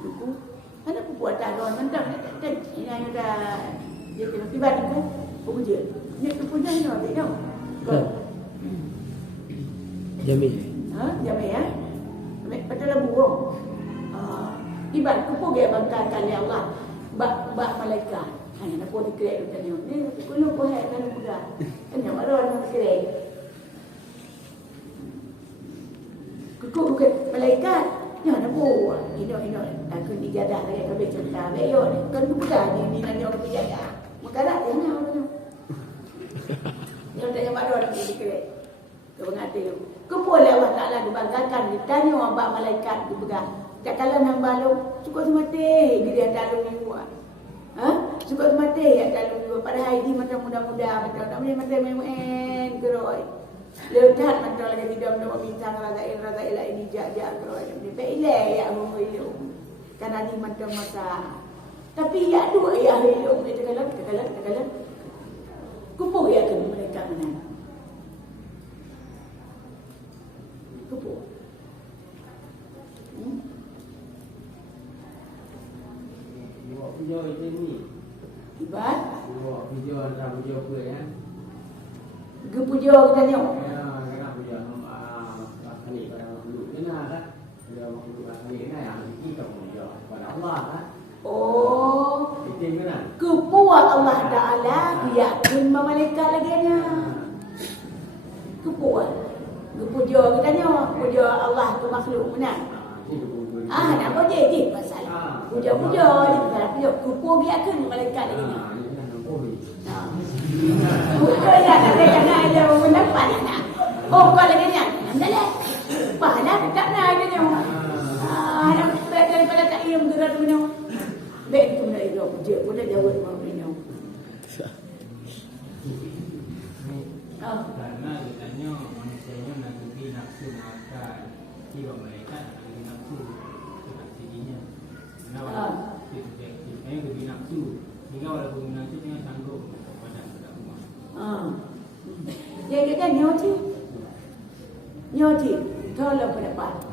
buku. Ada perbuatan orang mentang kan ini ada dia kena tiba buku buku dia. Ni tu punya ni ada tau. Jami. Jami ya. Betul lah burung. Ibarat kupu dia bangkakan ya Allah. Bak malaikat. Hanya nak pun dikerek tu tanya. Ni kuno ko hai kan muda. Tanya maron nak kerek. Kuku bukan malaikat. Ya nak buat. Ino aku dijadah lagi kabeh cerita. Ayo ni kan tu bukan ni nak dia dijadah. Makarat dia ni. Dia tanya maron nak dikerek. Kau mengerti tu. Kupu Allah Taala dibangkakan ditanya abang malaikat tu pegang. Tak kala nang balu cukup semati dia dalu ni buat. Cukup semati ya dalu ni pada hari ni macam muda-muda macam tak boleh macam main geroi. Lekat macam lagi tidak nak bintang rada ini jak geroi. Dia ile ya hidup. Karena ni macam masa. Tapi ya dua ya hidup itu kala. Kupu ya ke mereka mana. Kupu. Buat video itu ni. Ibat? Buat video antara video apa ya? Gepujo kita tengok. Ya, kena video kali pada dulu. Kena kan? Video dulu kali kan yang kita video pada Allah kan. Oh. Itu kan? Kepuat Allah Ta'ala yakin malaikat lagi nya. Kepuat. Gepujo kita tengok. Puja Allah tu makhluk benar. Nak boleh je masalah. Puja-puja ni kalau puja kupu dia kan malaikat lagi ni. Bukan dah kata ada mendapat nak. Oh kau lagi ni. Amdalah. Pahala tak nak ada ni. Nak daripada tak ilmu gerak tu ni. Baik tu nak dia puja, pun dah jawab mau ni. Karena katanya manusianya nak pergi nafsu makan. Kira mereka nak nafsu. Kenapa? Saya pergi nafsu. Hingga walaupun nafsu jangan sanggup pada rumah. Dia kan nyoti. Tolong pendapat.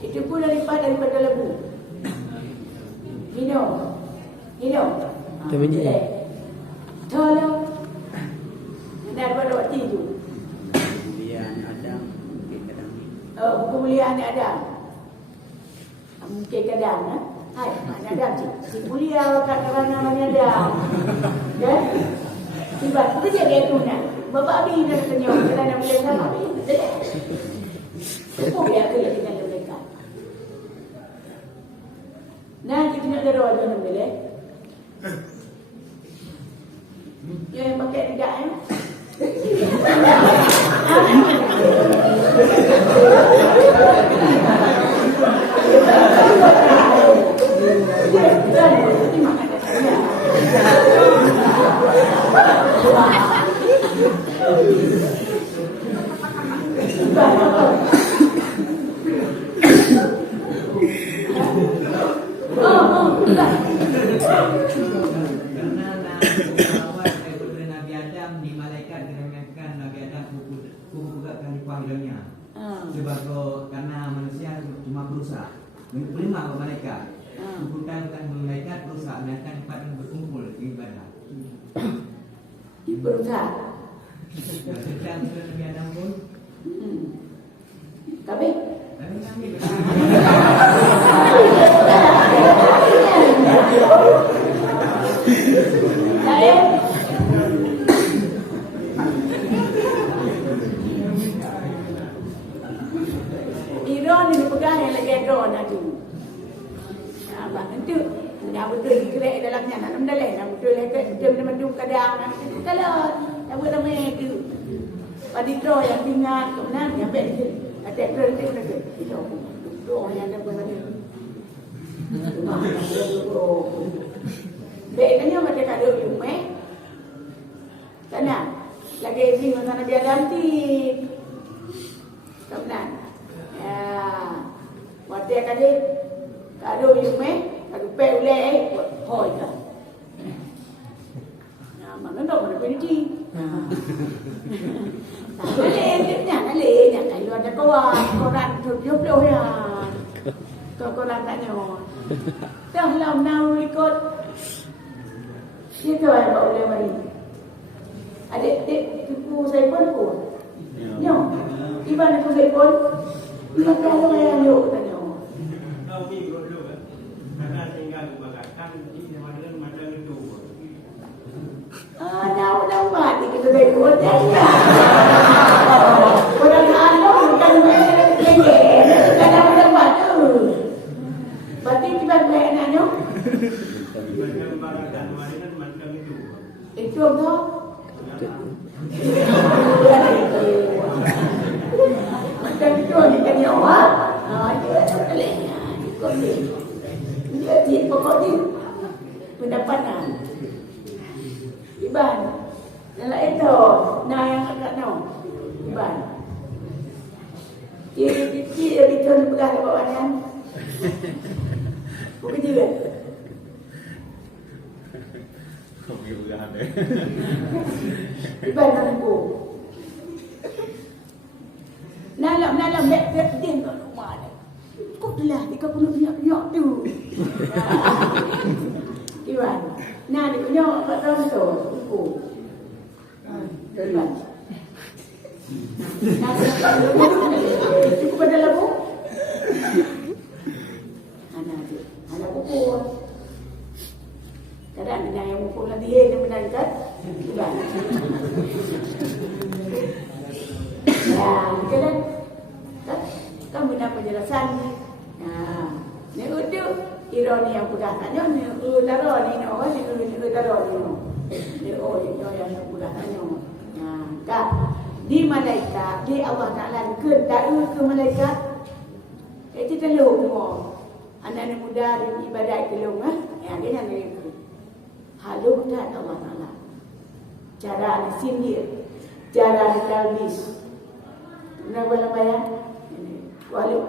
Itu pun daripada lebu. Minum. Tolong. Daripada waktu itu. Kemuliaan Adam. Mungkin kadang hai mana Adam si mulia kat mana Adam. Kan? Tiba kerja dia tu nak. Bapa abi nak tanya kalau nak boleh sama abi. Apa dia ke dengan mereka? Nah, kita nak ada orang yang boleh. Yang pakai tidak karena manusia cuma berusaha menerima mereka. Bukan malaikat berusaha melainkan tempat yang berkumpul ibadah. Berusaha. Sedang Nabi Adam pun. Tapi Iron ni dipegang yang lagi drone tu. Abang itu dah betul digerak dalamnya nak mendalam dah betul dia mendung kadang kalau tak boleh ramai itu. Padi draw yang tinggal ke mana yang baik dia. Ada draw itu nak ke. Itu draw yang ada pada dia. Baiknya macam kado rumah. Sana lagi sing sana dia ganti. Kemudian waktu kali kado rumah, kado pelek hoi kan. Nah, mana dah mana pergi. Nalenya kay luar na koran tujuh puluh ya. Koran tak nyawa. Dah lam nau ikut. Itu yang boleh mari. Adik tipu saya pun. Nyo. Iban itu saya pun. Iban kalau yang yo tanya. Kau ni dulu kan. Karena tinggal berkatan ini macam itu. Nau mati kita saya pun ya. Orang anu bukan lagi. Kadang-kadang batu. Berarti kita boleh nanya. Macam berkatan macam itu. Itu apa? Macam itu ni kan nyawa. Dia boleh. Dia pokok ni pendapatan. Iban. Dalam itu, nah yang agak no. Iban. Dia betul pegang ke bawah kan. Bukan juga. Iban nak aku. Nalam dia kat rumah dia. Kok lah 30 minyak tu. Iban. Nah dia punya 4 tahun tu. Aku. Iban. Cukup pada labu. Anak buku. Kadang ada yang buku lagi yang menangkat. Iban. Ya, kadang kan benda penjelasan ni. Ni udah ironi yang pegangnya ni utara ni no, ni utara ni no. Ni yang pegangnya. Kak di malaikat di Allah Taala ke ke malaikat. Itu telung mo. Anak muda di ibadat telung ya dia yang itu. Halu dan Allah Taala. Cara disindir, cara ditalbis. Nak bayar? Walau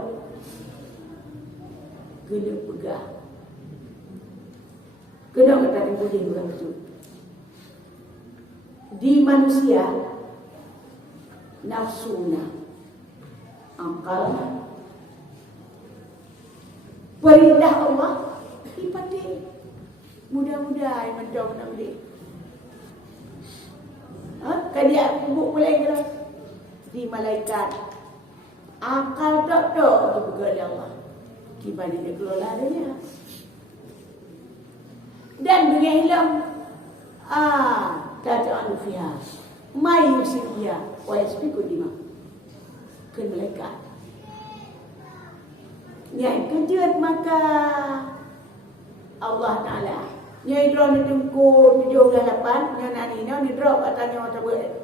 kena pegang. Kena kata boleh bukan betul. Di manusia nafsuna, akalna, perintah Allah ipati mudah-mudah yang mendong nak beli. Kadia kubuk mulai kira di malaikat akal tak dipegang Allah. Gimana dia kelola dia? Dan dengan hilang taj'alu fiha ma yusiya wa yasfiku dima. Ke malaikat. Yang kejut maka Allah Taala nyai drone tengku 78 nyana ni ni drop atanya wata buat.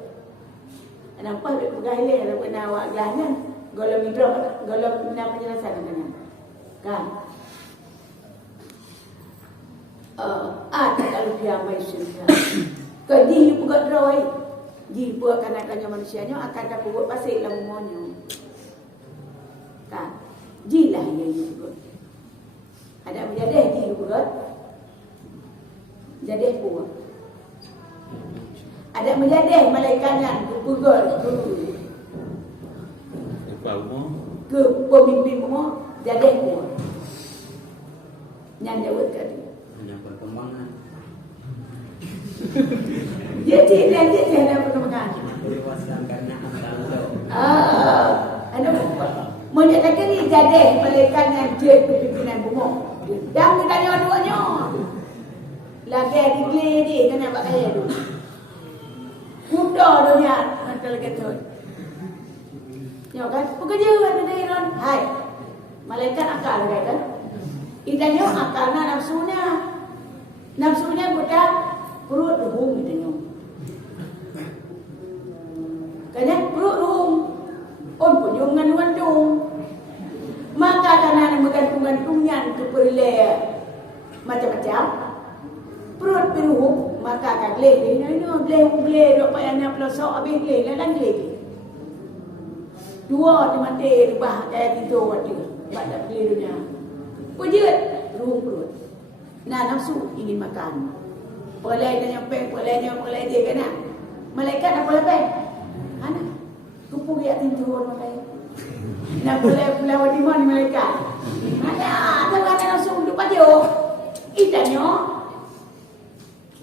Nampak dia pegang hilang dia buat nawak gahnya. Golong drop golong nama penjelasan katanya. Kan? Kalau dia mai syurga. Kadi buat droi. Di buat kanak-kanak manusianya akan dapat buat pasir dalam umurnya. Kan? Jilah yang buat. Ada menjadi di buat. Jadi buat. Ada menjadi malaikatnya buat. Ke pemimpin semua jadi buat. Yang dia buat tadi. Yang perkembangan. Jadi dia ada perkembangan. Dewasa karena akal. Ada menyatakan ni jadi malaikat yang dia pimpinan bumuk. Dan kita ada duanya. Lagi di dia kena buat kaya tu. Mudah dunia antara kita. Ya kan? Pekerja ada Iran. Hai. Malaikat akal kan? Itanya akalnya nafsunya. Nafsunya bukan perut ruhum itanya. Kerana perut ruhum pun punyungan wandung. Maka karena bergantung-gantungnya keperle macam-macam. Perut ruhum maka akan gleh. Gleh dok payah nak pelosok habis gleh dan gleh. Dua dia mati rubah kayak gitu waktu pada beli dunia. Pujut ruh perut. Nah nafsu ingin makan. Polai dia nyampe, polai dia kena. Malaikat nak boleh anak kupu dia tintur makai. Nak boleh lawan di mana malaikat? Ada orang langsung duduk pada itanyo.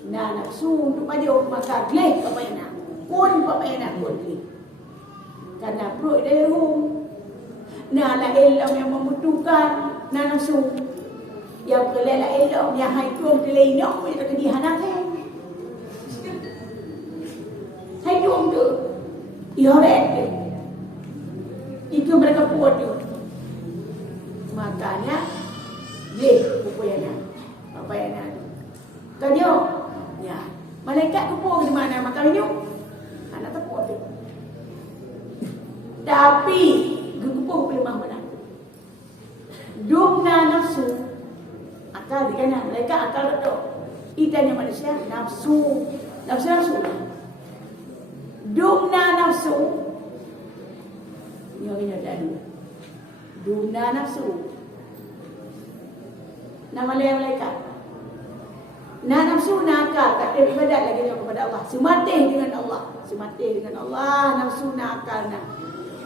Nah, nafsu duduk pada maka gleh apa yang nak. Pun apa yang nak pun gleh. Karena perut dia rum. Nah, la elam yang membutuhkan nafsu. Yang kelala elam yang haikum kelainak punya kedihan akan. Haikum tu. Ia rek. Itu mereka buat tu. Makanya gleh apa yang nak. Apa yang nak. Tanya, ya, malaikat kumpul di mana makan minum? Anak tepuk tu. Tapi kumpul di mana? Dumna nafsu, akal di kanan, malaikat akal betul. Ikannya manusia nafsu, nafsu. Dumna nafsu, ni orangnya ada. Dumna nafsu. Nama malaikat. Nah nafsu nakal tak ada ibadat lagi kepada Allah. Sematih dengan Allah. Sematih dengan Allah. Nafsu nakal nak.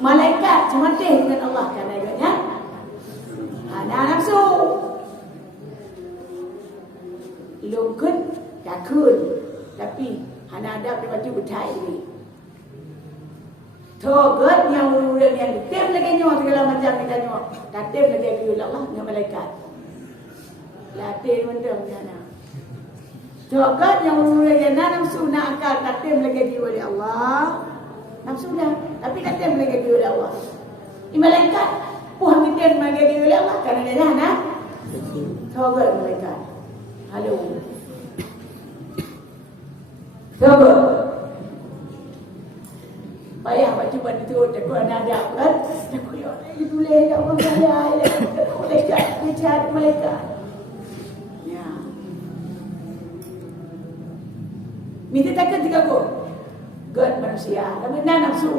Malaikat sematih dengan Allah. Kerana adanya nah nafsu. Lungkun takun. Tapi hana ada berbaca utai ini. Togat yang urut yang tem lagi nyawa segala macam kita nyawa. Tak tem lagi Allah dengan malaikat. Latih mendam sana. Jogat yang menurutnya nafsu nak akal takdim lagi oleh Allah. Nafsu dah, tapi takdim lagi oleh Allah. Malaikat puan kita lagi oleh Allah kerana dia dah nak. Jogat malaikat. Halo. Jogat. Payah baca buat itu takut ada kan? Takut ya itu leh tak boleh malaikat cari malaikat. Minta takkan tiga go. God manusia. Tapi nak nafsu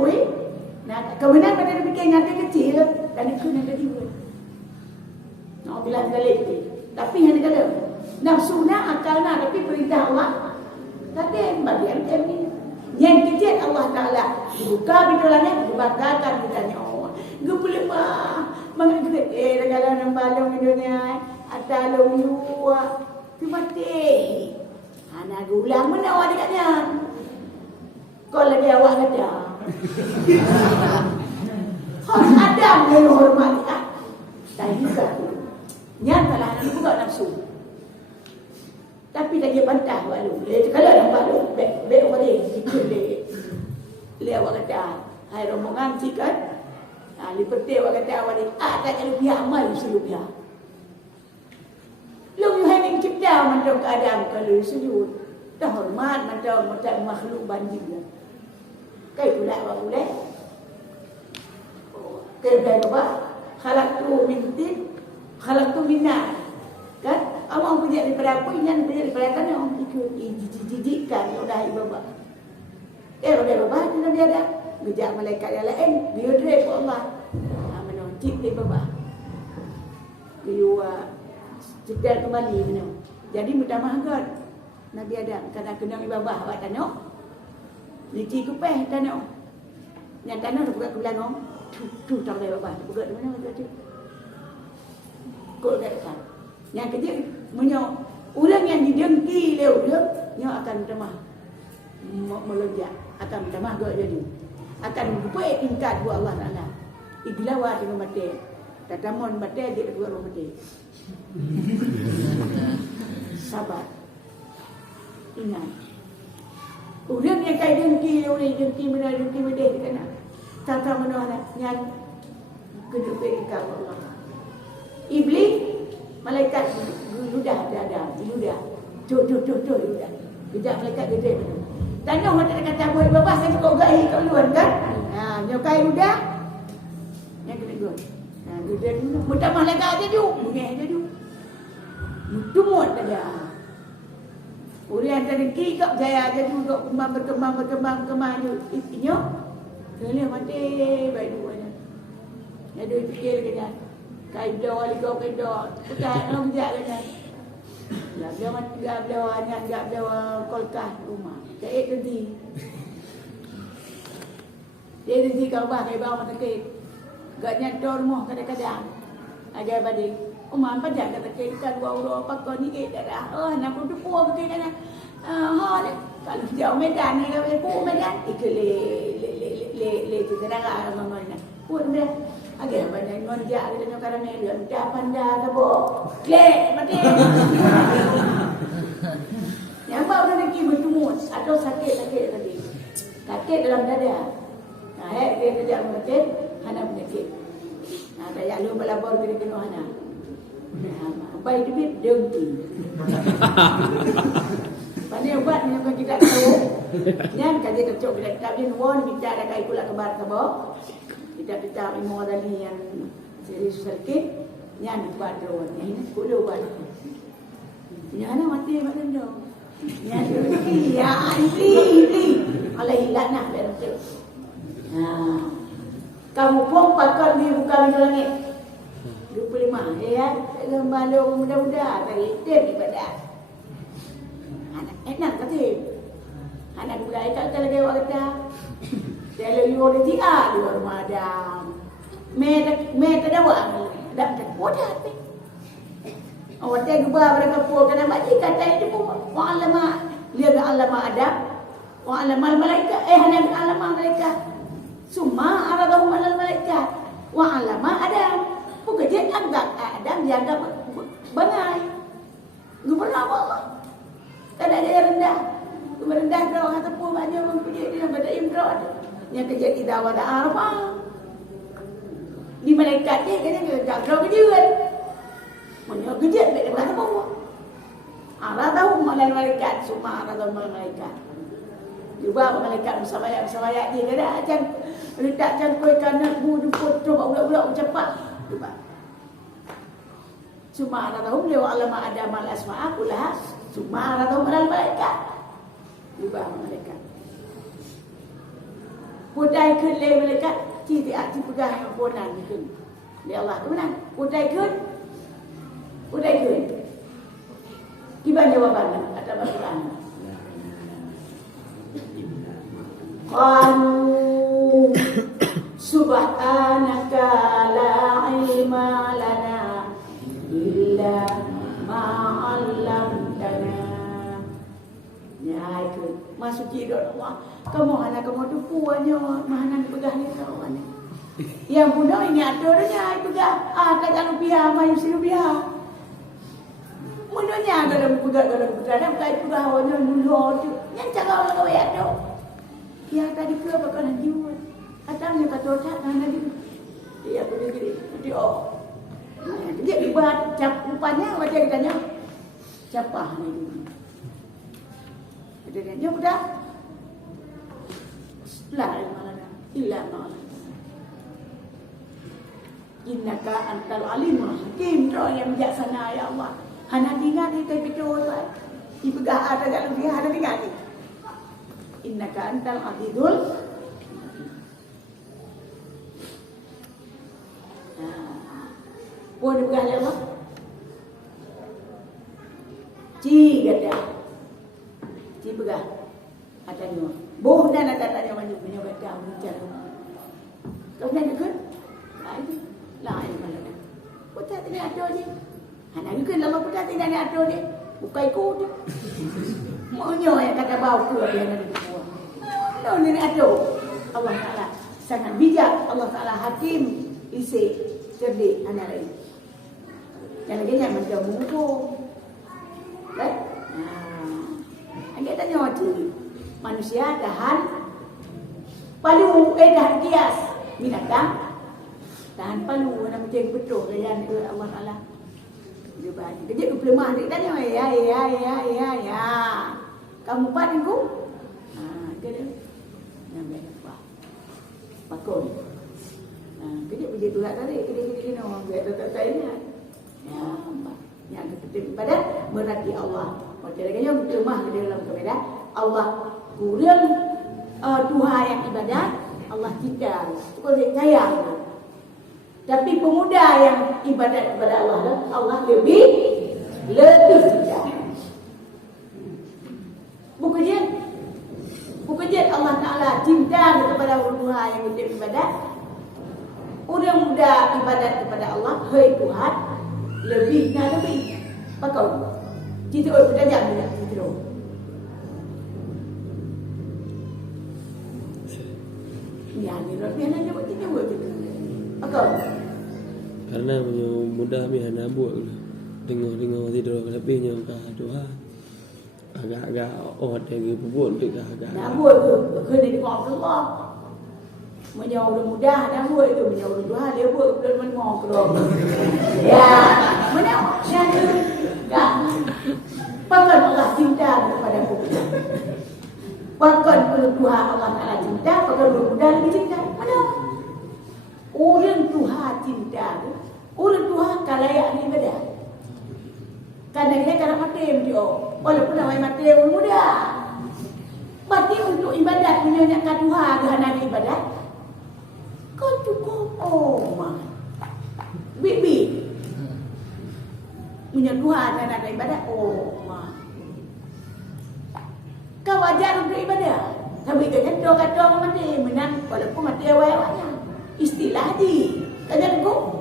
nak kebenaran pada fikir ngata kecil dan itu nak jadi. Nak bilang balik tu. Tapi hanya kata nafsu nak akal nak tapi perintah Allah. Tapi bagian kami yang kecil Allah Taala buka bidulanya dibatalkan ditanya Allah. Gue boleh mengerti kalau nak balong dunia atalong yuwa mati. Anak ulang mana awak dekatnya? Kau lagi awak kata. Harus ada yang hormat. Tak juga. Nyatalah anak buka nafsu. Tapi lagi bantah walu. Kalau orang balu, baik boleh. Dia awak kata, hai rombongan sikat. Liperti awak kata awak ni, tak jadi pihak amal seluruhnya. Lu yang cipta macam keadaan kalau sujud. Dah hormat macam makhluk banjir. Kai pula awak boleh. Kai dah apa? Khalaqtu min tin, khalaqtu min nar. Kan? Awak punya daripada apa? Yang daripada kan yang ikut jijikkan udah ibadah. Udah ibadah dia ada. Gejak malaikat yang lain, dia drep Allah. Mencip ibadah. Dia cepat kembali benar. Jadi minta maaf God. Nabi Adam kena kenal ibadah awak tanya. Liti kupeh tanya. Yang tanya nak buka ke belakang. Tu tak boleh ibadah. Buka di mana tu? Kau dekat. Yang ketiga menyok orang yang didengki leu dia akan temah melonjak, akan temah God jadi. Akan berbuat tingkat buat Allah Taala. Iglawa dengan mati. Tatamon mati dia kedua orang mati. Sabar. Ingat. Orang yang kaya dengki, orang dengki benar kena. Tata menolak yang kedudukan Allah. Iblis, malaikat ludah ada, ludah. Tuh ludah. Kejap malaikat gede benar. Tanya orang tak kata buat bapak saya cukup gai kat luar kan? Nyokai ludah. Yang kedua. Gede dulu. Mudah malaikat aja juga. Bunyi aja juga. Mutumut saja. Orang yang terengki kat jaya aja juga berkembang intinya. Kena mati baik duanya. Ya dua fikir kan. Kaido wali kau kaido. Bukan orang bijak kan. Lah dia mati dia hanya kolkah rumah. Kayak tadi. Dia rezeki kau bah kai bawah tekit. Gak nyador moh kadang-kadang. Agar badi. Umam pajak kata kan wow apa kau ni dah. Nak pun puas ke kan. Kalau jauh Medan ni kalau puas Medan le terang mana. Puas Medan. Agar banyak ngonjak kita nak kerana dia dah pandai ke bo. Le mati. Yang bau rezeki bertemu atau sakit tadi. Sakit dalam dada. Dia kerja mungkin hana penyakit. Dah yang lu melabor kena hana. Baik duit dengki. Pandai ubat ni kan kita tahu. Nyan kaji kecok kita tak bin won kita ada kai pula kebar ke bawah. Kita modali yang serius sakit. Nyan buat drone. Ini kulo buat. Nyan mati macam tu. Nyan ya ini. Allah hilanglah betul. Kamu pun pakai di buka di langit 25 ya gambar muda-muda dari tim ibadat anak enak kata anak budaya tak lagi kata kalau you ada tiga di Ramadan me dawa dak bodoh hati awak teh dua mereka pun kena baca kata itu pun wa'alama lihat alama adab wa'alama malaikat hanya alama malaikat Summa aradahum alal malaikat wa alama Adam. Bukan dia anggap Adam dia anggap bangai. Gubernur Allah. Kada ada yang rendah. Rendah kalau kata pun banyak orang punya dia pada imran. Yang kerja tidak ada arafah. Di malaikat dia kena jaga kejuan. Mana kerja dekat kata bawah. Aradahum alal malaikat summa aradahum alal malaikat. Juga malaikat bersama dia kada akan letakkan koi kanan bu jemput coba ulang cepat cuba cuma ana tahu beliau alama ada mal asma kulah cuma ana tahu malal malaikat juga malaikat pudai keun le malaikat ci ti pegang ampunan keun di Allah tu mana pudai keun gimana jawabannya ada Al-Quran Qalu subhanaka la ilma lana illa ma 'allamtana. Ya itu masuk hidup Allah. Kamu anak kamu tu puanya mana pegah ni kawan. Yang budak ini adornya pegah. Tak kalau biar mai siru biar. Mudanya kalau pegah dah kai pegah awaknya dulu tu. Yang cakap orang kau ada. Ya tadi ke bakalan jiwa. Atangnya kata tak nanti. Dia pergi dia. Dia dibuat cap rupanya macam katanya. Siapa ni? Dia sudah. La ilaha illa Allah. Innaka antal alimul hakim. Roh yang bijaksana ya Allah. Hana tinggal di tepi tuan. Ibu dah ada dalam dia ada tinggal ni. Innaka antal azizul Pun bukan apa? Ci gada. Ci begah. Adanya. Boh dan ada banyak gada bicara. Kau nak ikut? Itu lain mana. Putar tidak ada je. Anak ikut lama putar tidak ada je. Bukan ikut. Maunya yang kata bau ke dia nak buat. Lalu ni ada. Allah Taala sangat bijak. Allah Taala hakim. Isi cerdik anak lain. Yang lagi yang macam muka. Kan? Agak tanya macam manusia tahan palu tahan kias binatang tahan palu nak macam betul yang Allah Taala. Dia baca. Kejap 25 dia tanya ya. Kamu paling ku? Kena. Nampak apa? Pakon. Kejap begitu lah tadi. Kena orang biar tak ingat. Ya, yang kepenting pada merati Allah. Macam lagi yang berjumah di dalam kebenaran Allah kurang Tuhan yang ibadat Allah kita. Kau sayang. Tapi pemuda yang ibadat kepada Allah lebih tidak. Bukan je Allah Allah Ta'ala cinta kepada orang yang wajib ibadat. Orang muda ibadat kepada Allah, hai Tuhan, lebih. Pakau. Kita kita jangan nak kita. Ya, ni lebih nak jawab kita buat kita. Pakau. Karena punya mudah mi hana buat dengar tidur lebihnya ka doa. Agak-agak yang buat agak. Nak buat tu kena dengar Allah. Menyau orang muda nak buat tu menyau orang tua dia buat belum menengok keluar. Ya, menyau syaitan. Ya. Bahkan Allah cinta kepada kita. Bahkan Tuhan Allah Taala cinta, bahkan orang muda lagi cinta. Mana? Orang Tuhan cinta. Orang Tuhan kalayak ni beda. Karena dia kalau mati dia, walaupun namanya mati orang muda. Mati untuk ibadat menyanyikan Tuhan kerana ibadat. Kau cukup mah. Bibi. Punya Tuhan dan ada ibadat mah. Kau wajar untuk ibadat. Tapi dia kata mati menang walaupun mati awalnya. Istilah di. Kata aku.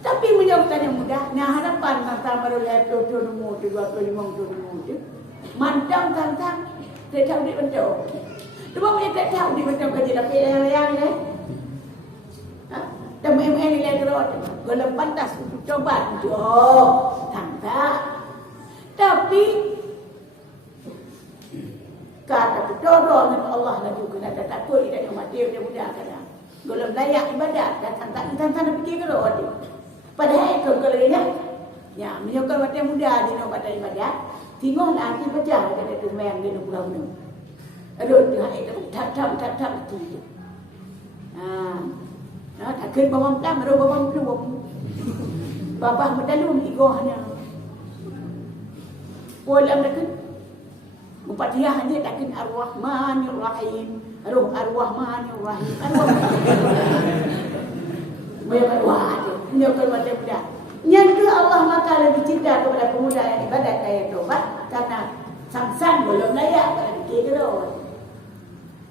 Tapi menyebutkan yang mudah. Nah harapan tentang baru lihat tu nombor 25 tu. Mantap tentang dia tahu dia betul. Dia punya tak tahu dia betul kerja tapi yang ni. Tapi MN ni terus kalau pantas untuk coba tangkap. Tapi kata betul Allah lagi kena takut dia mati dia mudah kadang. Kalau layak ibadat dan tantang fikir kalau dia. Padahal kalau dia ya menyokong mati muda di nak pada ibadat, tengok nanti baca kata tu memang dia pulang ni. Aduh dia itu tak tu. Tak kena bawang tam, ada bawang tu. Babah medalum igohnya. Polam nak Mupatiyah dia tak kena Ar-Rahmanir Rahim. Ar-Rahmanir Rahim. Menyokong mati muda. Yang tu Allah maka lebih cinta kepada pemuda yang ibadat kaya tobat karena sang-sang belum layak pada fikir tu.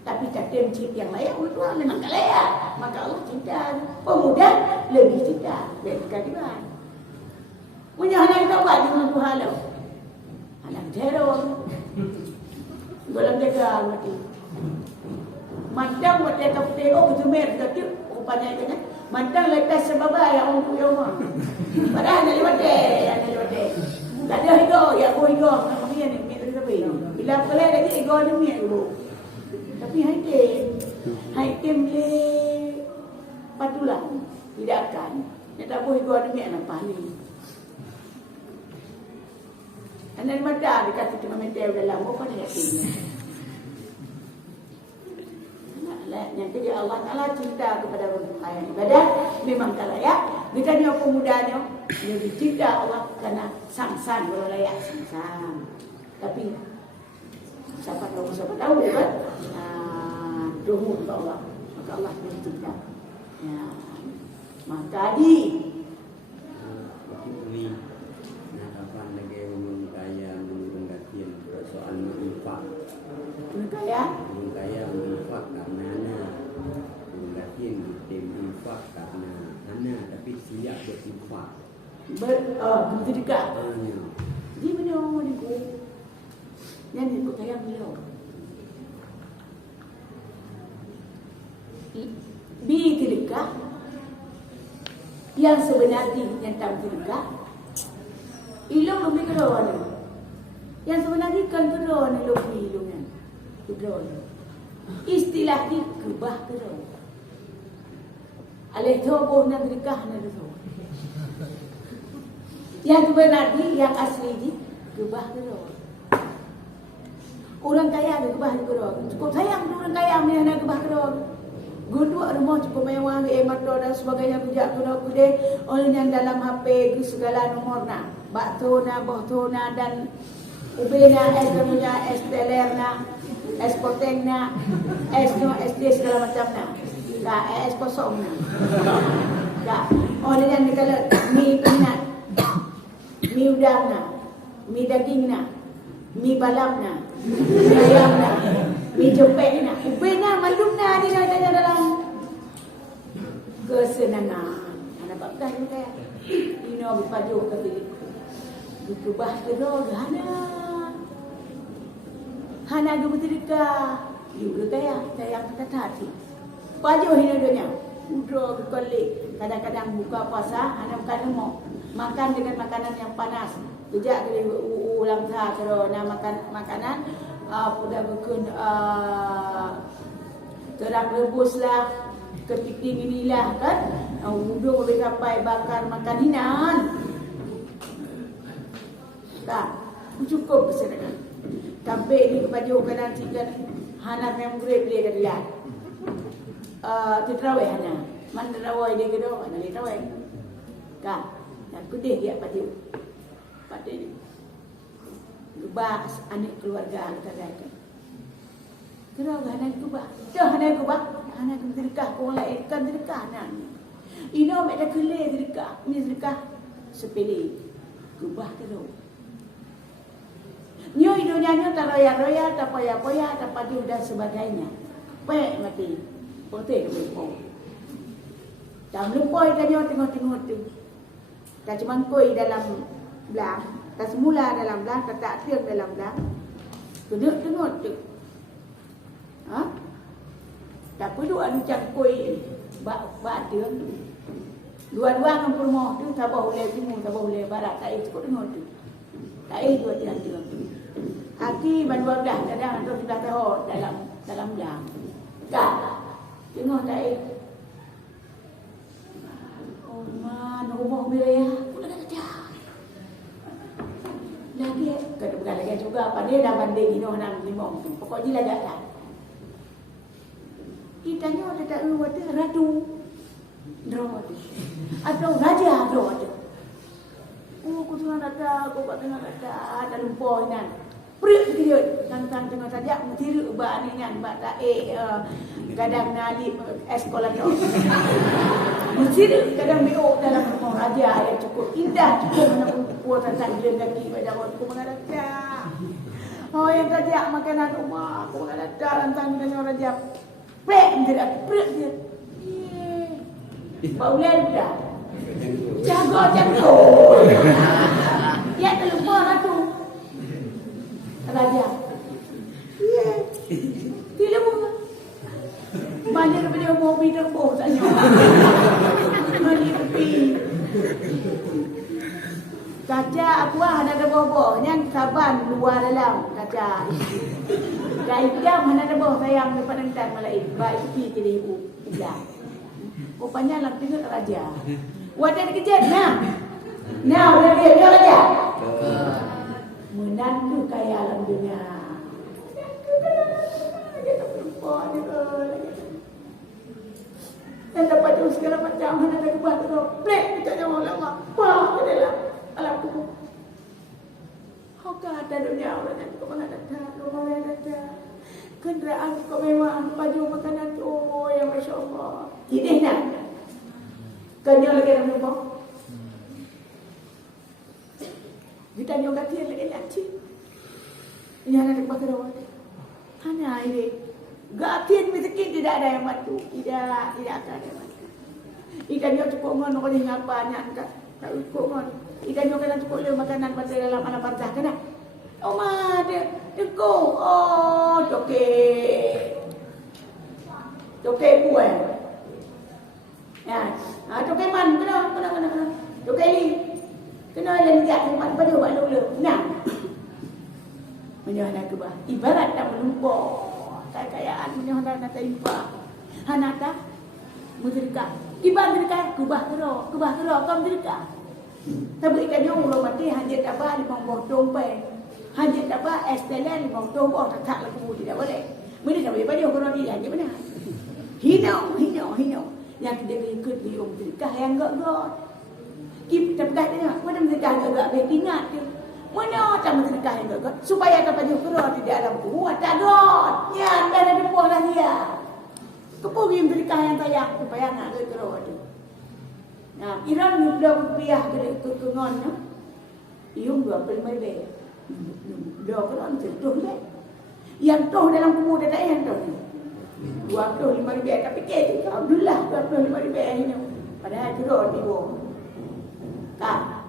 Tapi catem cip yang layak untuk orang memang tak layak. Maka Allah cinta pemuda lebih cinta dari kadiban. Punya anak tobat dengan Tuhan lo. Anak teror. Belum jaga mati. Macam mati kaptego berjumir tapi rupanya itu kan. Mantang lepas sebab yang orang punya rumah. Padahal ada lewat deh. Tak ada hidup, ya aku hidup. Namanya ni, bila pelai lagi, hidup ni miak dulu. Tapi haitim le patulah. Tidak akan. Dia tak boleh hidup ni miak nampak ni. Anda ni mata, dia kata cuma mental dalam, apa ni haitimnya. Yang kedua Allah Ta'ala cinta kepada orang yang ibadat memang tak layak. Bukan yang pemudanya lebih cinta Allah kerana sang-sang orang layak sang-sang. Tapi siapa tahu ya kan? Doa kepada Allah. Maka Allah lebih cinta. Ya. Maka di ini nakapan lagi umum kaya menurun gatin soal infak. kaya infak karena gatin tim infak karena tapi siap berinfak. Berdekat. Di mana orang ni ku? Yang ikut kaya beliau. Bi sedekah yang sebenarnya yang tak sedekah ilmu lebih keluar ni. Yang sebenarnya kan keluar ni lebih ilmunya. Keluar. Istilah ni kebah keluar. Alih tu boh nak sedekah nak tu. Yang sebenarnya yang asli ni kebah keluar. Orang kaya ada kebah keluar. Cukup sayang orang kaya ni nak kebah keluar. Guduk rumah cukup mewah, motor dan sebagainya kujak kuno kude. Oleh yang dalam HP ku segala nomor na, bakto na, bohto na dan ubena, es punya, es teler na, es poteng na, es no, SD segala macam na. Ka es kosong na. Ka oleh yang dikala mi peanut, mi udang na, mi daging na, mi balap na, mi ayam na, mi jepek na. Ubena malumna ni tanya dalam kesenangan. Anak bapak ni kaya. Ino berpajuk ke diri. Berubah terus Hana gebetrika. Juga kaya kata hati. Pajuk hina dunia. Udra ke kolik. Kadang-kadang buka puasa, Hana bukan lemok. Makan dengan makanan yang panas. Kejap kali ulang tahap kalau nak makan makanan dah berkun terang rebus lah kepiting inilah kan udung boleh sampai bakar makan hinan tak cukup kesenangan sampai ni kepajukan nanti kan Hana yang murid dia kata lihat terawih Hana mana terawih dia kata Hana dia terawih kan dan kudih dia padu pada ni Gubah anak keluarga kata. Kira anak gubah. Dah anak gubah. Anak sedekah kau lain kan sedekah anak ni. Ino mek dah kelih sedekah. Ni sedekah sepele. Gubah terus. Nyo idonyo tak roya-roya, tak poya-poya, tak padu dan sebagainya. Pek mati. Pote lupa. Dah lupa ikanyo tengok-tengok tu. Tak cuma koi dalam belang. Tak semula dalam belang, tak tiang dalam belang. Tengok tu. Ha? Tak perlu anu cangkui bak tiang. Dua-dua dengan rumah tu, Sabah boleh timur, Sabah boleh barat. Tak cukup tengok tu. Tak dua tiang. Aki bandua dah, kadang tu sudah tahu dalam belang. Tak. Tengok tak Oh man, rumah merah. Pula dah ada. Lagi kata bukan lagi juga apa dia dah banding ino 6 5 tu pokoknya lagi tak kita nyo tak tahu ada ratu ratu atau raja ratu aku tuan ada aku buat tengah ada lupa inan Prik dia tentang tengah saja mutiru ba ni kan ba tak kadang nali sekolah tu. Mutiru kadang bio dalam rumah raja yang cukup indah cukup nak puas tentang dia lagi pada waktu mengadap. Oh yang saja makanan rumah aku mengadap tentang dengan raja. Prik dia. Baulan dah. Jago. Ya terlupa ratu. Raja. Tidak boleh. Banyak daripada mobil terbang saja. Mari pergi. Kaca aku ada bobo, yang saban luar dalam kaca. Gai jam ada bobo sayang depan entan malaik. Baik pergi jadi ibu. Jam. Rupanya lang tengok raja. Wadah kejat nah. Nah, udah dia raja. Menantu kaya alam dunia. Dia tak lupa dia lagi. Dan dapat tu segala macam mana ada kebat tu. Plek kita jangan lama. Wah, ke dalam alam kubur. Hokah ada dunia orang yang kau mengadap, orang yang kenderaan kau memang baju makanan tu. Oh, ya Masya Allah. Ini nak. Kanya lagi dalam rumah. Kita nyoba dia lagi nanti. Ini anak dekat rawat. Hanya ini. Gatin miskin tidak ada yang matu. Tidak akan ada yang matu. Ikan dia cukup ngon nak ni ngapa nak tak cukup ngon. Ikan dia kena cukup le makanan pada dalam alam barzah kena. Oh ma dia go. Oh toke buat. Ya, toke man kena. Toke ni. Kena lenjak tempat pada buat dulu. Nah. Menyahana kebah. Ibarat tak melumpur. Kekayaan menyahana nak terlimpah. Hanata merdeka. Kibah merdeka, kebah kero, kau merdeka. Tapi ikan dia orang mati hanya dapat 50 dompet. Hanya dapat STLN 50 dompet tak laku tidak boleh. Mereka tak boleh pada orang dia hanya benar. Hino. Yang dia ikut dia merdeka yang gak. Kita pegang tengok, mana sedekah agak baik ingat je. Mana tak sedekah yang agak supaya dapat diukur tidak ada buat tak ada. Ya, tak ada depan dah dia. Kepugim sedekah yang sayang supaya nak gerak tu. Nah, Iran rupiah ke ngon no. Iung 25 lebih. Dah kan tertuh le. Yang tuh dalam kubur dia tak yang tuh. 25,000 tapi alhamdulillah 25,000 ini. Padahal jeruk ni bom. Tak.